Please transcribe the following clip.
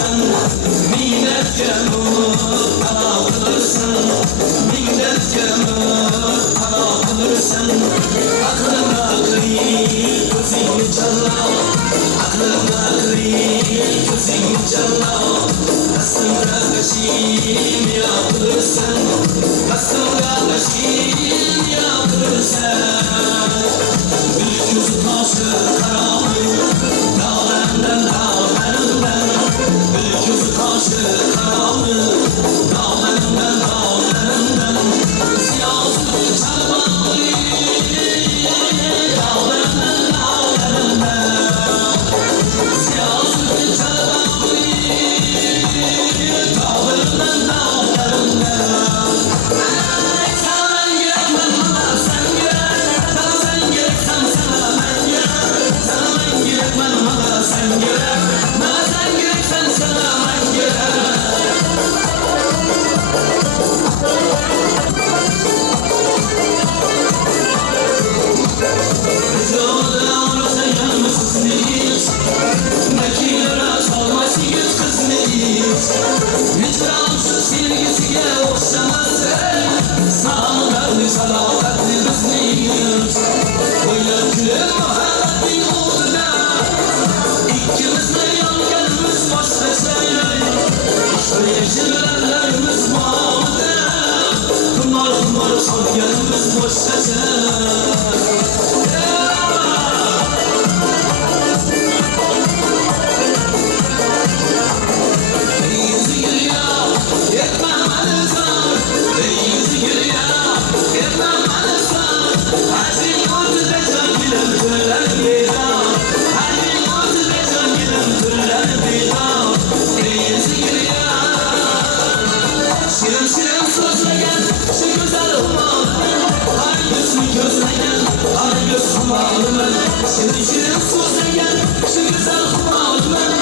kalırsan, milletke muhtara kalırsan, milletke muhtara kalırsan, aklına kıyı gözünü çala, aklına kıyı gözünü çala, aslında kaşım yapılırsan, aslında kaşım yapılırsan, göz taşı karanlık dağlarından dağlarından, göz taşı karanlık dağlarından dağlarından, siyasi çarpmalı dağlarından dağlarından, siyasi çarpmalı dağlarından dağlarından. Sana gerek ben bana sen gerek, sana sen gerek sen sana ben gerek, sana ben gerek ben bana sen gerek, bana sen gerek sen sana ben gerek. Vücuduna olursa yanımsız neyiz, nekilere sormasıyız kız neyiz, hicransız sevgisiye okşamasın, sağlıklı salakatli biz neyiz, böyle gülüm muhabbetin uğruna, İkimiz de yalnız başlasın, aşkı yeşillerimiz muhabbete, kumar kumar salyanımız başlasın. Şirin şirin sözleyen şu güzel humalımın, hangisini gözleyen hangi göz humalımın, şirin şirin sözleyen şu güzel humalımın,